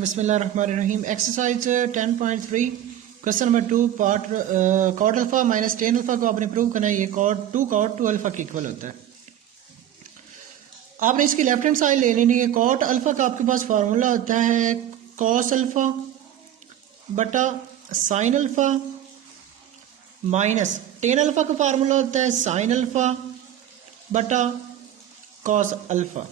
बिस्मिल्लाहिर्रहमानिर्रहीम। Exercise 10.3 question number 2 part cot alpha minus tan alpha को आपने प्रूव करना है। ये कॉट टू अल्फा के इक्वल होता है। आपने इसकी लेफ्ट हैंड साइड ले लेनी है। कॉट अल्फा का आपके पास फार्मूला होता है कॉस अल्फा बटा sine alpha minus tan alpha का फार्मूला होता है साइन अल्फा बटा कॉस अल्फा।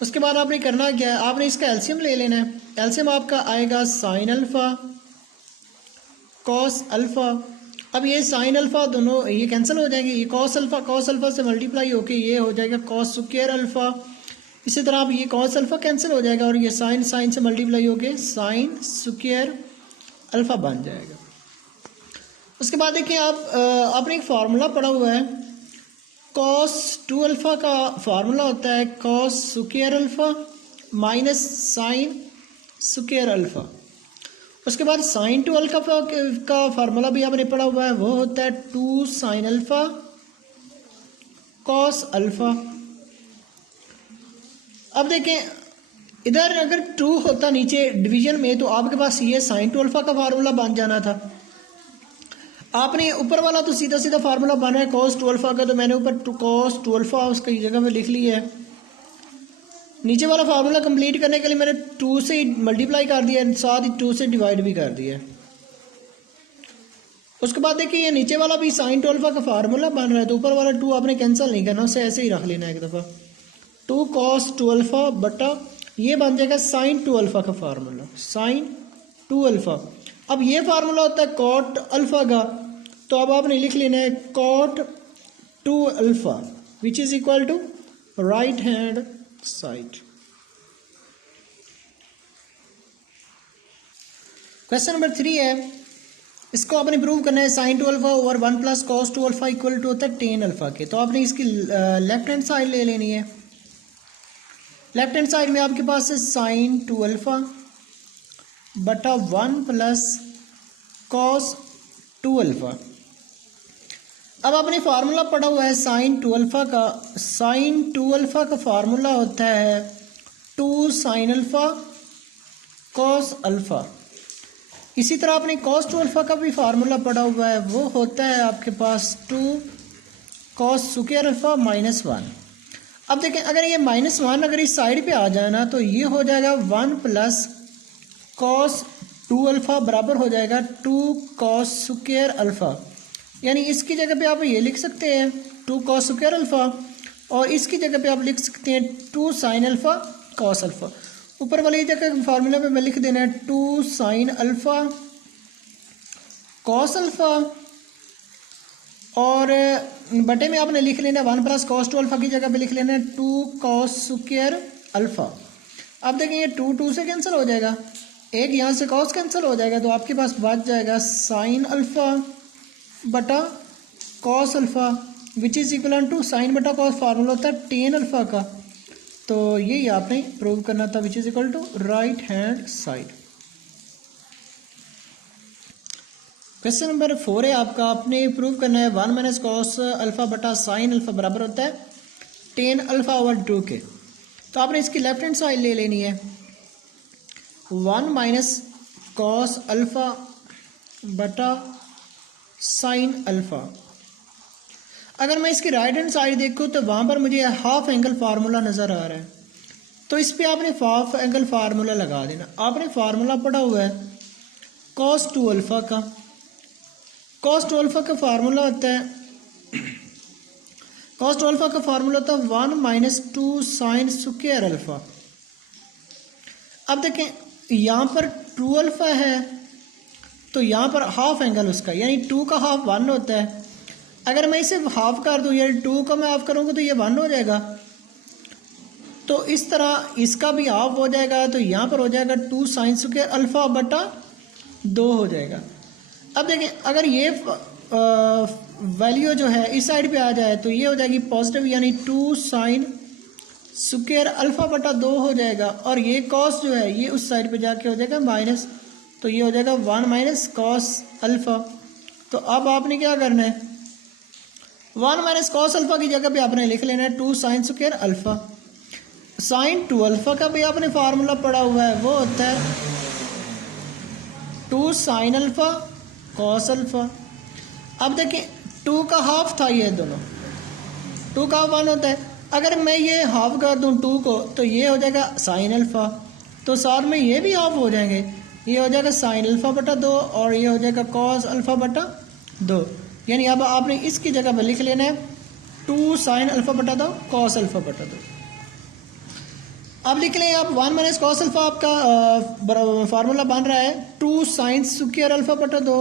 उसके बाद आपने करना क्या है, आपने इसका एलसीएम ले लेना है। एलसीएम आपका आएगा साइन अल्फा कॉस अल्फा। अब ये साइन अल्फा दोनों ये कैंसिल हो जाएंगे। ये कॉस अल्फा से मल्टीप्लाई होके ये हो जाएगा कॉस स्क्वायर अल्फा। इसी तरह अब ये कॉस अल्फा कैंसिल हो जाएगा और ये साइन से मल्टीप्लाई होके साइन स्क्वायर अल्फा बन जाएगा। उसके बाद देखिए आपने एक फार्मूला पढ़ा हुआ है कॉस टू अल्फा का फार्मूला होता है cos square alpha minus sine square alpha. उसके बाद साइन टू अल्फा का फार्मूला भी आपने पढ़ा हुआ है, वो होता है two sine alpha cos alpha. अब देखें इधर अगर टू होता नीचे डिवीजन में तो आपके पास ये साइन टू अल्फा का फार्मूला बन जाना था। आपने ऊपर वाला तो सीधा सीधा फार्मूला बना है कॉस टू अल्फा का, तो मैंने ऊपर कॉस टू अल्फा उसकी जगह पे लिख लिया है। नीचे वाला फार्मूला कंप्लीट करने के लिए मैंने टू से मल्टीप्लाई कर दिया, साथ ही टू से डिवाइड भी कर दिया। उसके बाद देखिए ये नीचे वाला भी साइन टू अल्फा का फार्मूला बन रहा है, तो ऊपर वाला टू आपने कैंसिल नहीं करना, उसे ऐसे ही रख लेना एक दफ़ा। टू कॉस टू अल्फा बटा ये बन जाएगा साइन टू अल्फा का फार्मूला साइन टू अल्फा। अब ये फार्मूला होता है कॉट अल्फा का, तो अब आपने लिख लेना है cot two alpha which is equal to right hand side. Question number 3 है, इसको आपने प्रूव करना है sine two alpha over 1 plus cos two alpha equal to होता है टेन अल्फा के। तो आपने इसकी लेफ्ट हैंड साइड ले लेनी है। लेफ्ट हैंड साइड में आपके पास है साइन टू अल्फा बटा 1 प्लस कॉस टू अल्फा। अब आपने फार्मूला पढ़ा हुआ है साइन टू अल्फा का। साइन टू अल्फा का फार्मूला होता है two sine alpha cos alpha. इसी तरह आपने कॉस टू अल्फा का भी फार्मूला पढ़ा हुआ है, वो होता है आपके पास two cos square alpha minus 1। अब देखें अगर ये माइनस 1 अगर इस साइड पे आ जाए ना तो ये हो जाएगा 1 प्लस कॉस टू अल्फा बराबर हो जाएगा टू कॉस स्क्वायर अल्फा। यानी इसकी जगह पे आप ये लिख सकते हैं टू कॉस स्क्वायर अल्फा और इसकी जगह पे आप लिख सकते हैं two sine alpha cos alpha. ऊपर वाली जगह फार्मूला पे मैं लिख देना है two sine alpha cos alpha और बटे में आपने लिख लेना 1 प्लस कॉस टू अल्फा की जगह पे लिख लेना है टू कॉस स्क्वायर अल्फा। अब देखें ये टू से कैंसिल हो जाएगा, एक यहाँ से कॉस कैंसिल हो जाएगा, तो आपके पास बच जाएगा साइन अल्फा बटा cos alpha which is equal to sine बटा कॉस फार्मूला होता है टेन अल्फा का। तो ये आपने प्रूव करना था which is equal to right hand side. Question number 4 है आपका, आपने प्रूव करना है 1 माइनस कॉस अल्फा बटा साइन अल्फा बराबर होता है टेन अल्फा ओवर 2 के। तो आपने इसकी लेफ्ट हैंड साइड ले लेनी है 1 माइनस कॉस अल्फा बटा साइन अल्फा। अगर मैं इसकी राइट हैंड साइड देखूँ तो वहाँ पर मुझे हाफ एंगल फार्मूला नज़र आ रहा है, तो इस पर आपने हाफ एंगल फार्मूला लगा देना। आपने फार्मूला पढ़ा हुआ है कॉस टू अल्फा का। कॉस टू अल्फा का फार्मूला होता है कॉस टू अल्फा का फार्मूला होता है 1 minus two sign square alpha. अब देखें यहाँ पर टू अल्फा है तो यहाँ पर हाफ एंगल उसका यानी 2 का हाफ 1 होता है। अगर मैं इसे हाफ कर दूँ यानी 2 का मैं हाफ करूँगा तो ये 1 हो जाएगा, तो इस तरह इसका भी हाफ हो जाएगा, तो यहाँ पर हो जाएगा 2 साइन स्क्वायर अल्फा बटा 2 हो जाएगा। अब देखें अगर ये वैल्यू जो है इस साइड पे आ जाए तो ये हो जाएगी पॉजिटिव यानी 2 साइन स्क्वायर अल्फा बटा 2 हो जाएगा, और ये कॉस जो है ये उस साइड पे जाके हो जाएगा माइनस, तो ये हो जाएगा 1 माइनस कॉस अल्फा। तो अब आपने क्या करना है 1 माइनस कॉस अल्फा की जगह पे आपने लिख लेना है 2 sine square alpha. Sine 2 alpha का भी आपने फार्मूला पढ़ा हुआ है, वो होता है 2 साइन अल्फ़ा कॉस अल्फ़ा। अब देखिए 2 का हाफ था ये दोनों, 2 का 1 होता है। अगर मैं ये हाफ कर दूं 2 को तो ये हो जाएगा साइन अल्फ़ा, तो साथ में ये भी हाफ हो जाएंगे, ये हो जाएगा साइन अल्फ़ा बटा 2 और ये हो जाएगा कॉस अल्फ़ा बटा 2। यानी अब आपने इसकी जगह पर लिख लेना है 2 साइन अल्फ़ा बटा 2 कॉस अल्फ़ा बटा 2। अब लिख लें आप 1 माइनस कॉस अल्फ़ा आपका फार्मूला बन रहा है 2 साइन स्क्वायर अल्फ़ा बटा 2,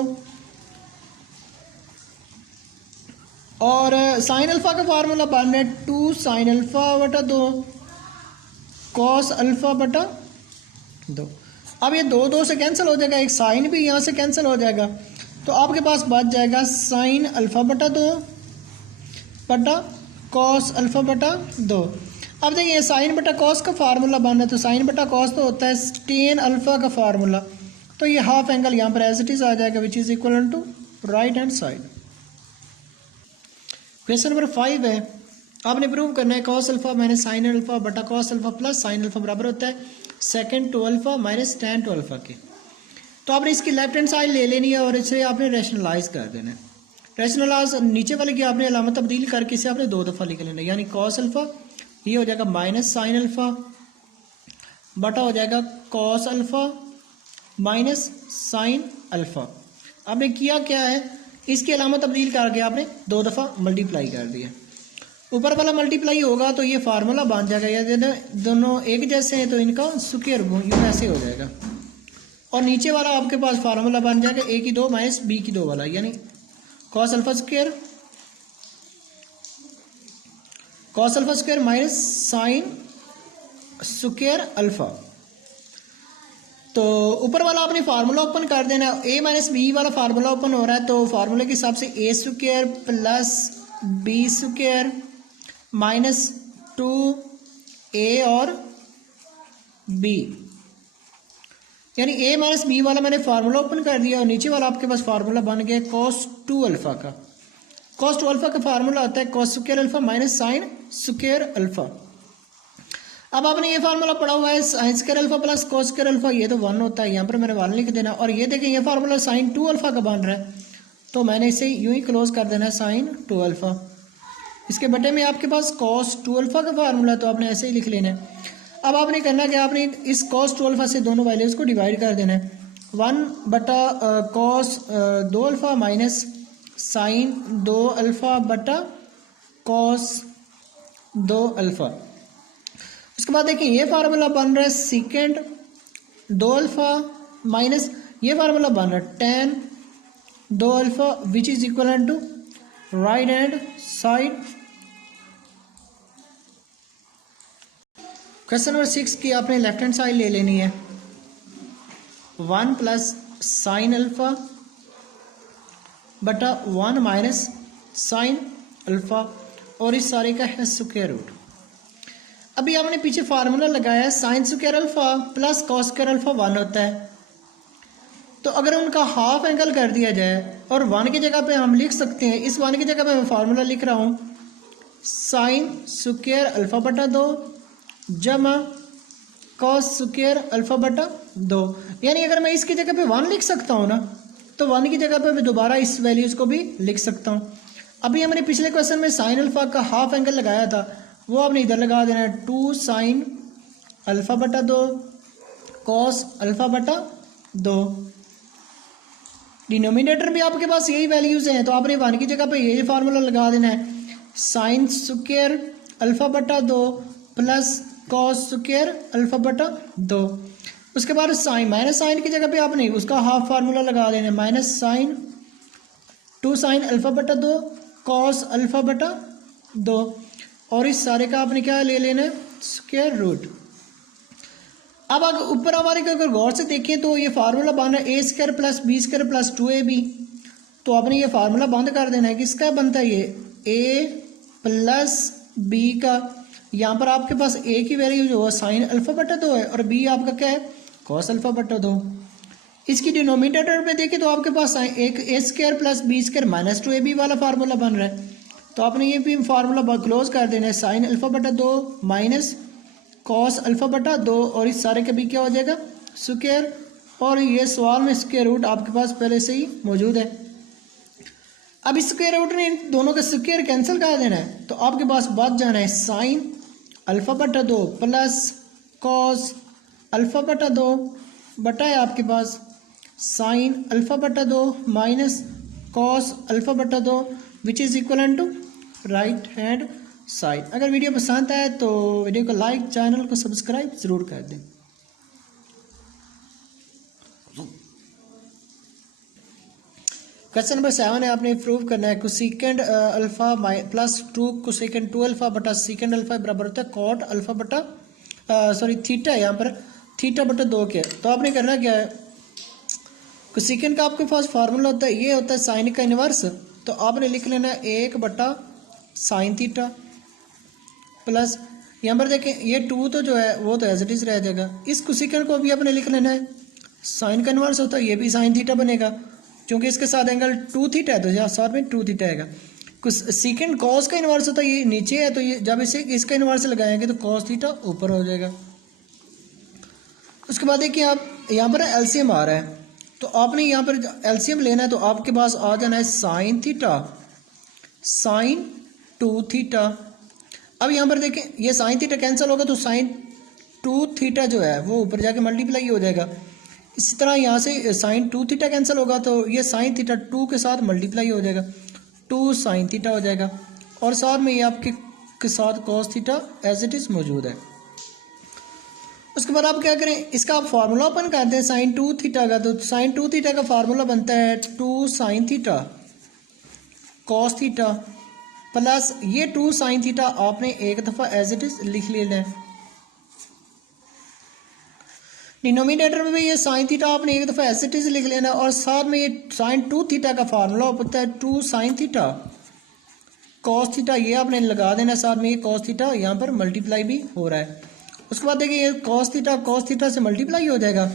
और साइन अल्फ़ा का फार्मूला बन रहा है 2 साइन अल्फ़ा बटा 2 कॉस अल्फ़ा बटा 2। अब ये 2 से कैंसिल हो जाएगा, एक साइन भी यहाँ से कैंसिल हो जाएगा, तो आपके पास बच जाएगा साइन अल्फ़ा बटा 2 बटा कॉस अल्फ़ा बटा 2। अब देखिए साइन बटा कॉस का फार्मूला बन रहा है, तो साइन बटा कॉस तो होता है टेन अल्फ़ा का फार्मूला, तो ये हाफ एंगल यहाँ पर एज इट इज़ आ जाएगा which is equal to right hand side. Question number 5 है, आपने प्रूव करना है cos alpha minus sine alpha बटा cos alpha plus sine alpha बराबर होता है second 2 alpha minus tan 2 alpha के। तो आपने इसकी लेफ्ट हैंड साइड ले लेनी है और इसे आपने रैशनलाइज कर देना है। रैशनलाइज नीचे वाले की आपने अलामत तब्दील करके इसे आपने 2 दफ़ा लिख लेना है, यानी कॉस अल्फ़ा ये हो जाएगा माइनस साइन अल्फ़ा बटा हो जाएगा cos alpha minus sine alpha. आपने किया क्या है, इसकी अलामत तब्दील करके आपने 2 दफ़ा मल्टीप्लाई कर दिया। ऊपर वाला मल्टीप्लाई होगा तो ये फार्मूला बन जाएगा, या दोनों एक जैसे हैं तो इनका स्क्वायर यूँ ऐसे हो जाएगा, और नीचे वाला आपके पास फार्मूला बन जाएगा a की 2 माइनस b की 2 वाला, यानी cos alpha square minus sine square alpha. तो ऊपर वाला आपने फार्मूला ओपन कर देना है, a माइनस बी वाला फार्मूला ओपन हो रहा है, तो फार्मूले के हिसाब से a square plus b square minus 2a और b, यानी a माइनस बी वाला मैंने फार्मूला ओपन कर दिया और नीचे वाला आपके पास फार्मूला बन गया cos 2 अल्फ़ा का। cos 2 अल्फ़ा का फार्मूला होता है cos square alpha minus sine square alpha. अब आपने ये फार्मूला पढ़ा हुआ है sine square alpha plus cos square alpha, ये तो 1 होता है, यहाँ पर मैंने 1 लिख देना, और ये देखें ये फार्मूला साइन 2 अल्फ़ा का बन रहा है, तो मैंने इसे यूँ ही क्लोज कर देना है साइन 2 अल्फ़ा। इसके बटे में आपके पास cos 2 अल्फ़ा का फार्मूला, तो आपने ऐसे ही लिख लेना है। अब आपने करना कि आपने इस cos 2 अल्फ़ा से दोनों वैल्यूज़ को डिवाइड कर देना है, 1 बटा cos 2 alpha minus sine 2 alpha बटा cos 2 अल्फ़ा। उसके बाद देखिए ये फार्मूला बन रहा है सेकेंड 2 अल्फ़ा माइनस ये फार्मूला बन रहा है tan 2 alpha which is equal to right hand side. Question number 6 की आपने लेफ्ट हैंड साइड ले लेनी है 1 प्लस साइन अल्फ़ा बटा 1 माइनस साइन अल्फ़ा, और इस सारे का है स्क्वायर रूट। अभी आपने पीछे फार्मूला लगाया है sine square alpha plus cos square alpha 1 होता है, तो अगर उनका हाफ एंगल कर दिया जाए और 1 की जगह पे हम लिख सकते हैं, इस 1 की जगह पे मैं फार्मूला लिख रहा हूँ साइन स्क्वायर अल्फ़ा बटा 2 जमा कॉस स्क्वायर अल्फ़ा बटा 2, यानी अगर मैं इसकी जगह पे 1 लिख सकता हूँ ना, तो 1 की जगह पे मैं दोबारा इस वैल्यूज़ को भी लिख सकता हूँ। अभी हमने पिछले क्वेश्चन में साइन अल्फ़ा का हाफ एंगल लगाया था, वो आपने इधर लगा देना है 2 साइन अल्फ़ा बटा 2 कॉस अल्फ़ा बटा 2। डिनोमिनेटर में आपके पास यही वैल्यूज़ हैं, तो आपने 1 की जगह पे यही फार्मूला लगा देना है साइन स्क्वायर अल्फ़ा बटा 2 प्लस कॉस स्क्वायर अल्फ़ा बटा 2। उसके बाद साइन माइनस साइन की जगह पे आपने उसका हाफ फार्मूला लगा देना है माइनस साइन 2 साइन अल्फ़ा बटा 2 कॉस अल्फ़ा बटा 2, और इस सारे का आपने क्या ले लेना है स्क्वायर रूट। अब अगर ऊपर हमारे को अगर गौर से देखें तो ये फार्मूला बन रहा है a square plus b square plus 2ab, तो आपने ये फार्मूला बंद कर देना है। किसका बनता है ये a प्लस बी का, यहाँ पर आपके पास a की वैल्यू जो है साइन अल्फ़ा बटा 2 है और b आपका क्या है कॉस अल्फ़ा बटा 2। इसकी डिनोमिनेटर में देखें तो आपके पास एक a square plus b square minus 2ab वाला फार्मूला बन रहा है, तो आपने ये भी फार्मूला क्लोज कर देना है साइन अल्फ़ा बटा 2 माइनस कॉस अल्फ़ा बटा 2 और इस सारे के भी क्या हो जाएगा स्क्वायर, और ये सवाल में स्क्वायर रूट आपके पास पहले से ही मौजूद है। अब इस स्क्वायर रूट ने इन दोनों का स्क्वायर कैंसिल कर देना है, तो आपके पास बच जाना है साइन अल्फ़ा बटा 2 प्लस कॉस अल्फ़ा बटा 2 बटा है आपके पास साइन अल्फ़ा बटा 2 माइनस कॉस अल्फ़ा बटा 2 which is equal to right hand side. अगर वीडियो पसंद आए तो वीडियो को लाइक, चैनल को सब्सक्राइब ज़रूर कर दें। क्वेश्चन नंबर 7 है, आपने प्रूव करना है cosecant alpha plus 2 cosecant 2 alpha बटा सेकेंड अल्फ़ा बराबर होता है कॉट अल्फ़ा बटा थीटा है यहाँ पर थीटा बटा 2 के। तो आपने करना क्या है, कोसेकेंड का आपके पास फार्मूला होता है, ये होता है साइन का इनवर्स, तो आपने लिख लेना है 1 बटा साइन थीटा प्लस यहाँ पर देखें ये 2 तो जो है वो तो एज इट इज़ रह जाएगा। इस कोसेकेंड को भी आपने लिख लेना है, साइन का इनवर्स होता है, ये भी साइन थीटा बनेगा क्योंकि इसके साथ एंगल 2 थीटा है तो यहाँ साथ में 2 थीटा आएगा। सेकेंड कॉस का इनवर्स होता है, ये नीचे है तो ये जब इसे इसका इनवर्स लगाएंगे तो कॉस थीटा ऊपर हो जाएगा। उसके बाद देखिए आप यहाँ पर एलसीएम आ रहा है, तो आपने यहाँ पर एलसीएम लेना है, तो आपके पास आ जाना है साइन थीटा साइन 2 थीटा। अब यहाँ पर देखें ये साइन थीटा कैंसिल होगा तो साइन 2 थीटा जो है वो ऊपर जाके मल्टीप्लाई हो जाएगा। इसी तरह यहाँ से साइन 2 थीटा कैंसिल होगा तो ये साइन थीटा 2 के साथ मल्टीप्लाई हो जाएगा, 2 साइन थीटा हो जाएगा, और साथ में ये आपके के साथ cos theta as it is मौजूद है। उसके बाद आप क्या करें, इसका आप फार्मूला ओपन कर दें साइन 2 थीटा का, तो साइन 2 थीटा का फार्मूला बनता है 2 sine theta cos theta plus ये 2 साइन थीटा आपने एक दफ़ा एज इट इज़ लिख लेना है। डिनोमिनेटर में भी ये साइन थीटा आपने एक दफ़ा एज इट इज़ लिख लेना है, और साथ में ये साइन 2 थीटा का फार्मूला होता है 2 साइन थीटा कॉस थीटा, ये आपने लगा देना, साथ में ये कॉस थीटा यहाँ पर मल्टीप्लाई भी हो रहा है। उसके बाद देखिए ये कॉस थीटा से मल्टीप्लाई हो जाएगा,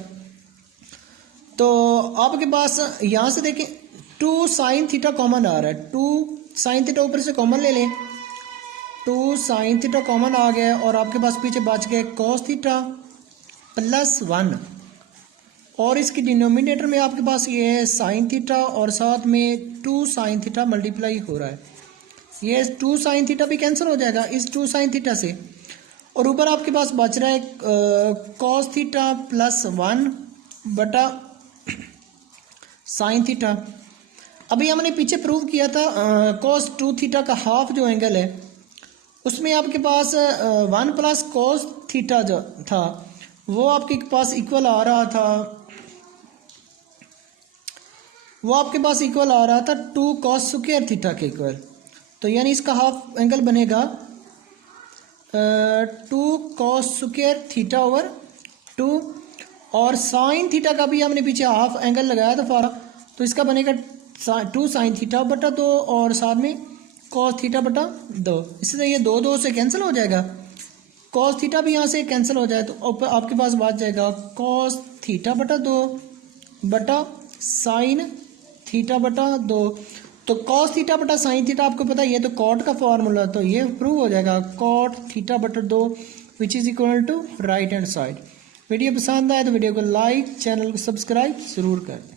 तो आपके पास यहाँ से देखिए 2 साइन थीटा कॉमन आ रहा है, 2 साइन थीटा ऊपर से कॉमन ले लें, 2 साइन थीटा कॉमन आ गया और आपके पास पीछे बच गए कॉस थीटा प्लस 1, और इसकी डिनोमिनेटर में आपके पास ये है साइन थीटा और साथ में 2 साइन थीटा मल्टीप्लाई हो रहा है। ये 2 साइन थीटा भी कैंसिल हो जाएगा इस 2 साइन थीटा से, और ऊपर आपके पास बच रहा है कॉस थीटा प्लस 1 बटा साइन थीटा। अभी हमने पीछे प्रूव किया था कॉस 2 थीटा का हाफ जो एंगल है उसमें आपके पास 1 प्लस कॉस थीटा जो था वो आपके पास इक्वल आ रहा था, वो आपके पास इक्वल आ रहा था 2 कॉस स्क्वायर थीटा के इक्वल, तो यानी इसका हाफ एंगल बनेगा 2 कॉस स्क्वायर थीटा ओवर 2, और साइन थीटा का भी हमने पीछे हाफ एंगल लगाया था फारा, तो इसका बनेगा 2 साइन थीटा बटा 2 और साथ में कॉस थीटा बटा 2। इससे ये 2 से कैंसिल हो जाएगा, कॉस थीटा भी यहाँ से कैंसिल हो जाए तो आपके पास बच जाएगा कॉस थीटा बटा 2 बटा साइन थीटा बटा 2। तो कॉस थीटा बटा साइन थीटा आपको पता है ये तो कॉट का फॉर्मूला, तो ये प्रूव हो जाएगा कॉट थीटा बटा 2 which is equal to right hand side. Video पसंद आए तो वीडियो को लाइक, चैनल को सब्सक्राइब ज़रूर कर दें।